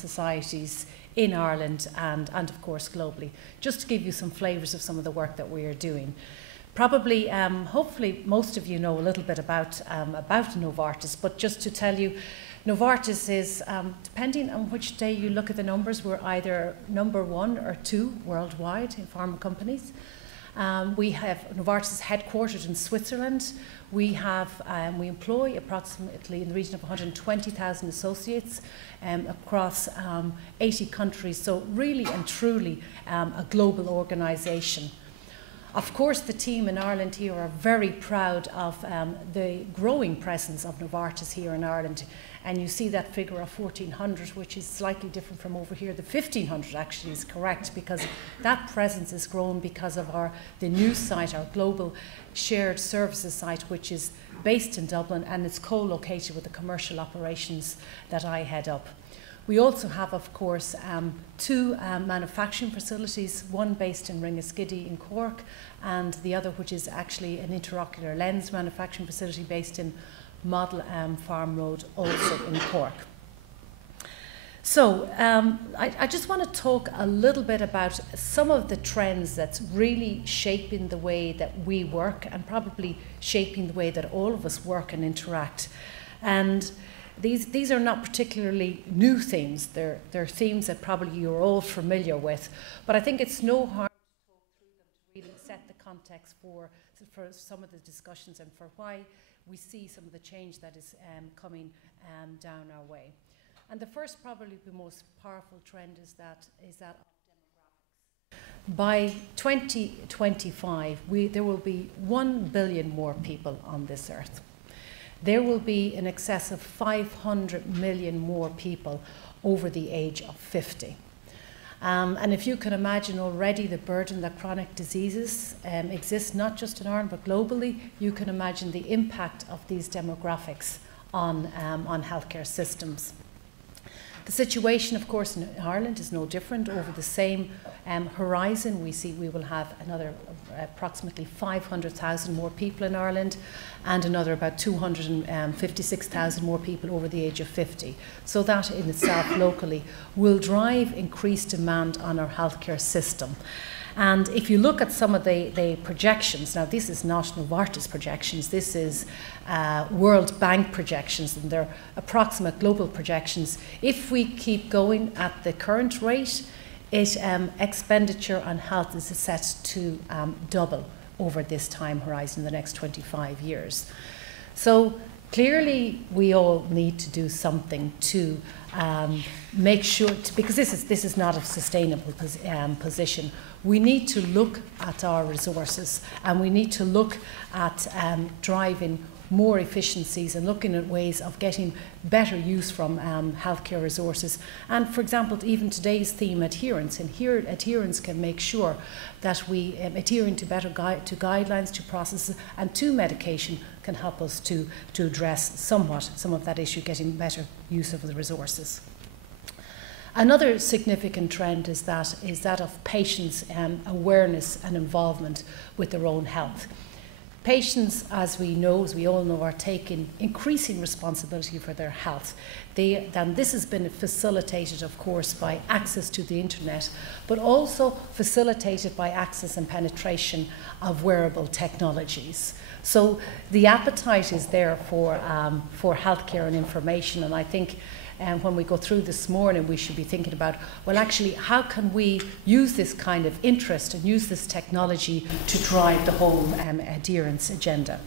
societies in Ireland and of course globally, just to give you some flavours of some of the work that we are doing. Probably, hopefully most of you know a little bit about Novartis, but just to tell you, Novartis is, depending on which day you look at the numbers, we're either number 1 or 2 worldwide in pharma companies. Novartis is headquartered in Switzerland. We employ approximately in the region of 120,000 associates across 80 countries, so really and truly a global organisation. Of course, the team in Ireland here are very proud of the growing presence of Novartis here in Ireland. And you see that figure of 1,400, which is slightly different from over here. The 1,500 actually is correct, because that presence has grown because of the new site, our global shared services site, which is based in Dublin, and it's co-located with the commercial operations that I head up. We also have, of course, 2 manufacturing facilities, one based in Ringaskiddy in Cork, and the other, which is actually an intraocular lens manufacturing facility based in Model Farm Road, also in Cork. So I just want to talk a little bit about some of the trends that's really shaping the way that we work, and probably shaping the way that all of us work and interact. And these are not particularly new themes. They're themes that probably you're all familiar with, but I think it's no harm to talk through them to really set the context for some of the discussions and for why we see some of the change that is coming down our way. And the first, probably the most powerful trend is that of demographics. By 2025, there will be 1 billion more people on this earth. There will be in excess of 500 million more people over the age of 50. And if you can imagine already the burden that chronic diseases exist, not just in Ireland but globally, you can imagine the impact of these demographics on healthcare systems. The situation, of course, in Ireland is no different. Over the same horizon, we will have another approximately 500,000 more people in Ireland, and another about 256,000 more people over the age of 50. So that in itself locally will drive increased demand on our healthcare system. And if you look at some of the projections, now this is not Novartis projections, this is World Bank projections, and they're approximate global projections. If we keep going at the current rate, expenditure on health is set to double over this time horizon, the next 25 years. So clearly we all need to do something to make sure, because this is not a sustainable position. We need to look at our resources, and we need to look at driving more efficiencies and looking at ways of getting better use from healthcare resources. And for example, even today's theme, adherence, and here adherence can make sure that we adhering to to guidelines, to processes, and to medication can help us to address somewhat some of that issue, getting better use of the resources. Another significant trend is that of patients' awareness and involvement with their own health. Patients, as we all know, are taking increasing responsibility for their health. And this has been facilitated, of course, by access to the internet, but also facilitated by access and penetration of wearable technologies. So the appetite is there for healthcare and information, and I think when we go through this morning, we should be thinking about, well, actually, how can we use this kind of interest and use this technology to drive the whole adherence agenda?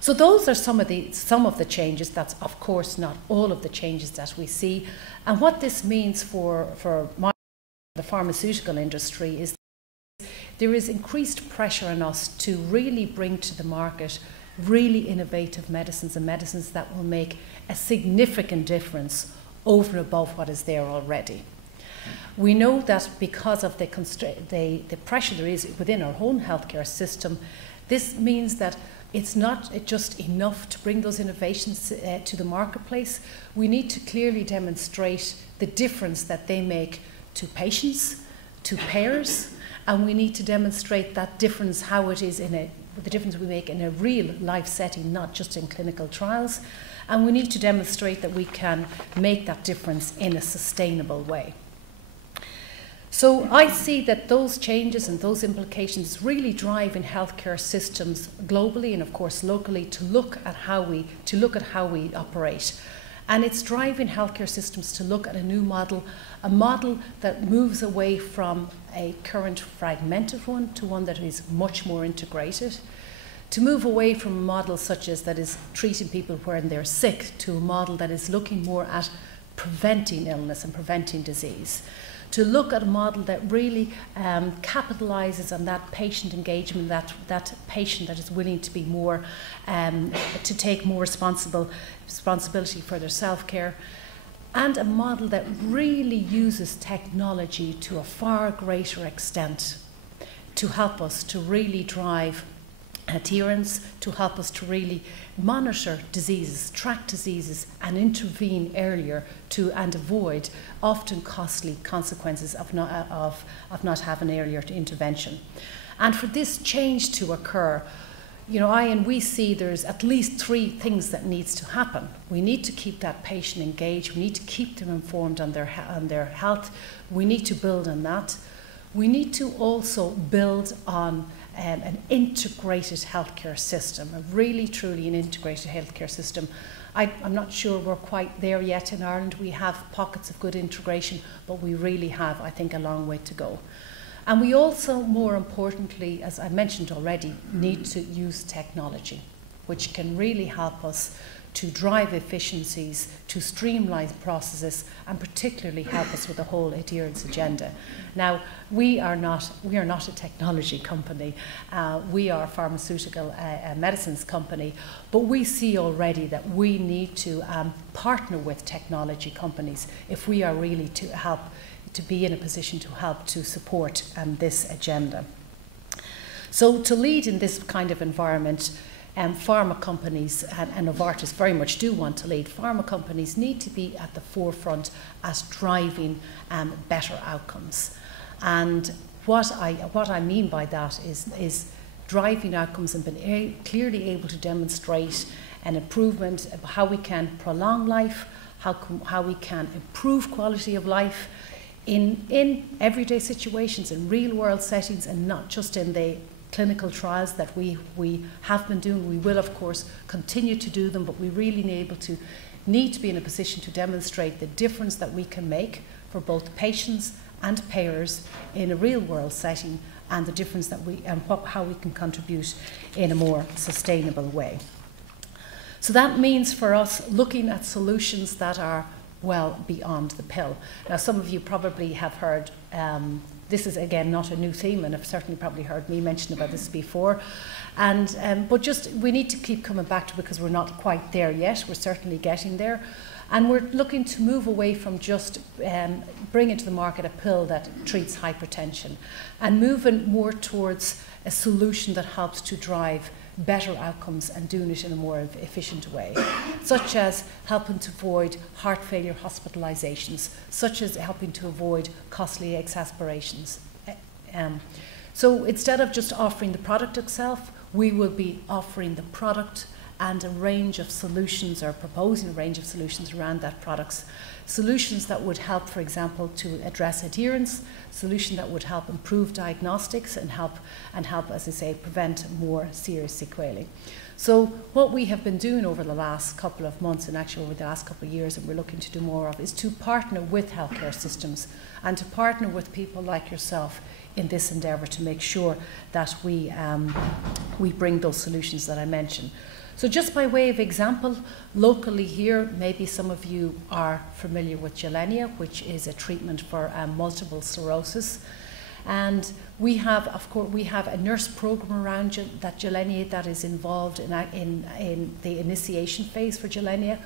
So those are some of the changes. That's, of course, not all of the changes that we see. And what this means for the pharmaceutical industry is there is increased pressure on us to really bring to the market really innovative medicines, and medicines that will make a significant difference over and above what is there already. We know that because of the pressure there is within our own healthcare system, this means that it's not just enough to bring those innovations to the marketplace. We need to clearly demonstrate the difference that they make to patients, to payers, and we need to demonstrate that difference, how it is the difference we make in a real life setting, not just in clinical trials. And we need to demonstrate that we can make that difference in a sustainable way. So I see that those changes and those implications really drive in healthcare systems globally and of course locally to look at how we operate. And it's driving healthcare systems to look at a new model, a model that moves away from a current fragmented one to one that is much more integrated, to move away from a model such as that is treating people when they're sick to a model that is looking more at preventing illness and preventing disease, to look at a model that really capitalises on that patient engagement, that patient that is willing to be more, to take more responsibility for their self-care, and a model that really uses technology to a far greater extent to help us to really drive adherence, to help us to really monitor diseases, track diseases and intervene earlier and avoid often costly consequences of not having earlier intervention. And for this change to occur, we see there's at least 3 things that needs to happen. We need to keep that patient engaged. We need to keep them informed on their health. We need to build on that. We need to also build on an integrated healthcare system, a really truly an integrated healthcare system. I'm not sure we're quite there yet in Ireland. We have pockets of good integration, but we really have, I think, a long way to go. And we also, more importantly, as I mentioned already, need to use technology, which can really help us to drive efficiencies, to streamline processes, and particularly help us with the whole adherence agenda. Now, we are not a technology company. We are a pharmaceutical medicines company, but we see already that we need to partner with technology companies if we are really to be in a position to help to support this agenda. So to lead in this kind of environment, pharma companies, and Novartis very much do want to lead, pharma companies need to be at the forefront as driving better outcomes. And what I mean by that is driving outcomes and being clearly able to demonstrate an improvement of how we can prolong life, how we can improve quality of life in everyday situations, in real world settings, and not just in the clinical trials that we have been doing. We will, of course, continue to do them, but we really need to be in a position to demonstrate the difference that we can make for both patients and payers in a real world setting, and the difference that how we can contribute in a more sustainable way. So that means for us looking at solutions that are well beyond the pill. Now, some of you probably have heard, this is again not a new theme, and have certainly probably heard me mention about this before. And but just we need to keep coming back to it because we're not quite there yet. We're certainly getting there, and we're looking to move away from just bringing to the market a pill that treats hypertension, and moving more towards a solution that helps to drive better outcomes and doing it in a more efficient way, such as helping to avoid heart failure hospitalizations, such as helping to avoid costly exacerbations. So instead of just offering the product itself, we will be offering the product and a range of solutions, or proposing a range of solutions around that product. Solutions that would help, for example, to address adherence, solution that would help improve diagnostics and help, as I say, prevent more serious sequelae. So what we have been doing over the last couple of months, and actually over the last couple of years, and we're looking to do more of, is to partner with healthcare systems and to partner with people like yourself in this endeavour to make sure that we bring those solutions that I mentioned. So just by way of example, locally here, maybe some of you are familiar with Gilenya, which is a treatment for multiple sclerosis. And we have, of course, a nurse program around that Gilenya that is involved in the initiation phase for Gilenya.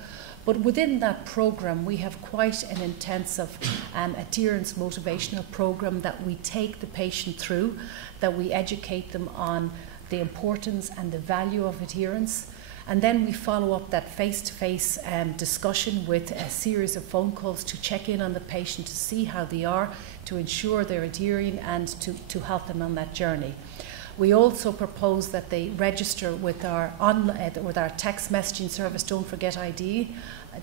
But within that program, we have quite an intensive adherence motivational program that we take the patient through, that we educate them on the importance and the value of adherence. And then we follow up that face-to-face discussion with a series of phone calls to check in on the patient, to see how they are, to ensure they're adhering and to help them on that journey. We also propose that they register with our text messaging service, Don't Forget ID,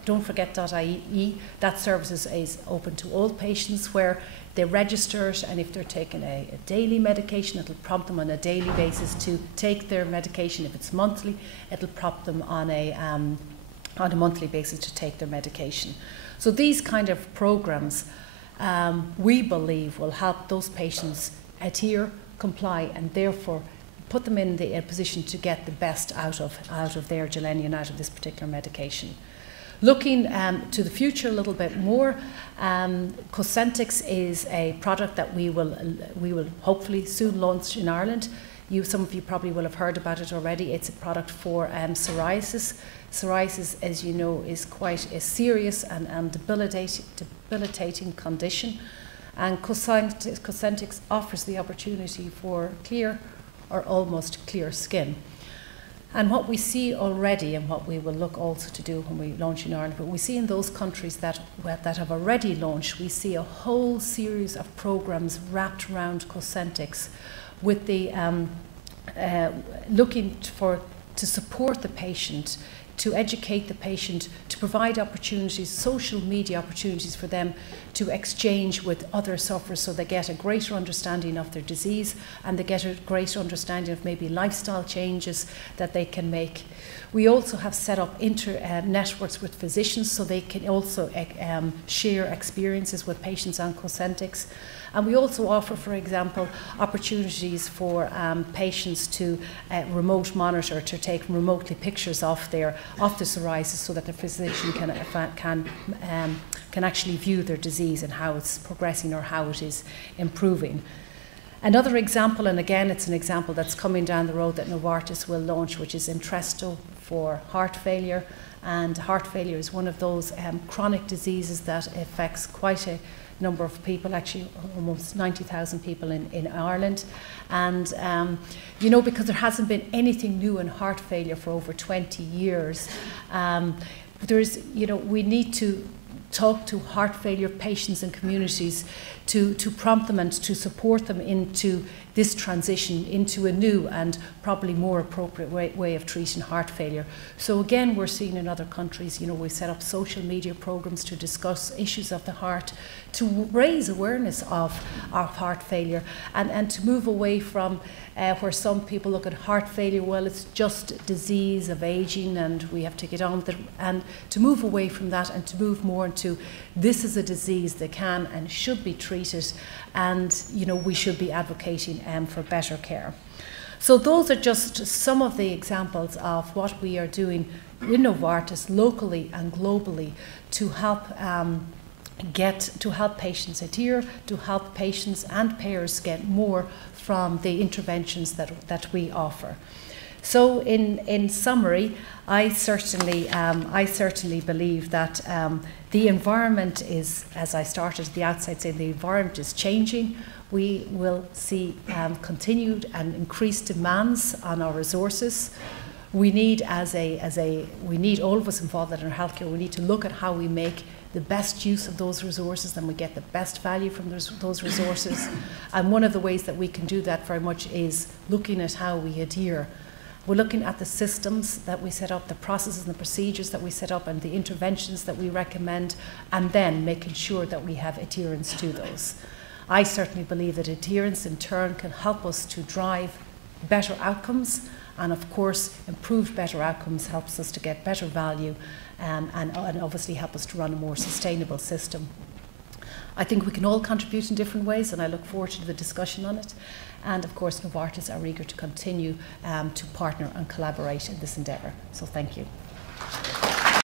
don'tforget.ie. That service is open to all patients, where they register it, and if they're taking a daily medication, it'll prompt them on a daily basis to take their medication. If it's monthly, it'll prompt them on a monthly basis to take their medication. So these kind of programs, we believe, will help those patients adhere, comply, and therefore put them in the position to get the best out of their Gilenya, out of this particular medication. Looking to the future a little bit more, Cosentyx is a product that we will hopefully soon launch in Ireland. Some of you probably will have heard about it already. It's a product for psoriasis. Psoriasis, as you know, is quite a serious and debilitating condition. And Cosentyx offers the opportunity for clear or almost clear skin. And what we see already, and what we will look also to do when we launch in Ireland, but we see in those countries that have already launched, we see a whole series of programs wrapped around Cosentyx, with the looking to support the patient, to educate the patient, to provide opportunities, social media opportunities for them to exchange with other sufferers, so they get a greater understanding of their disease, and they get a greater understanding of maybe lifestyle changes that they can make. We also have set up networks with physicians, so they can also share experiences with patients on Cosentyx. And we also offer, for example, opportunities for patients to remote monitor, to take remotely pictures of the psoriasis, so that the physician can actually view their disease and how it's progressing or how it is improving. Another example, and again it's an example that's coming down the road, that Novartis will launch, which is Entresto for heart failure. And heart failure is one of those chronic diseases that affects quite a number of people, actually almost 90,000 people in Ireland. And you know, because there hasn't been anything new in heart failure for over 20 years, we need to talk to heart failure patients and communities to prompt them and to support them into this transition into a new and probably more appropriate way of treating heart failure. So again, we're seeing in other countries, we set up social media programs to discuss issues of the heart, to raise awareness of heart failure, and to move away from where some people look at heart failure, well, it's just disease of aging and we have to get on with it, and to move away from that and to move more into this is a disease that can and should be treated, and we should be advocating for better care. So those are just some of the examples of what we are doing in Novartis locally and globally to help patients adhere, to help patients and payers get more from the interventions that we offer. So in summary, I certainly believe that the environment is, as I started at the outset saying, the environment is changing. We will see continued and increased demands on our resources. We need, we need all of us involved in our healthcare. We need to look at how we make the best use of those resources and we get the best value from those resources. And one of the ways that we can do that very much is looking at how we adhere. We're looking at the systems that we set up, the processes and the procedures that we set up, and the interventions that we recommend, and then making sure that we have adherence to those. I certainly believe that adherence in turn can help us to drive better outcomes, and of course improved better outcomes helps us to get better value and obviously help us to run a more sustainable system. I think we can all contribute in different ways, and I look forward to the discussion on it. And of course, Novartis are eager to continue to partner and collaborate in this endeavour. So thank you.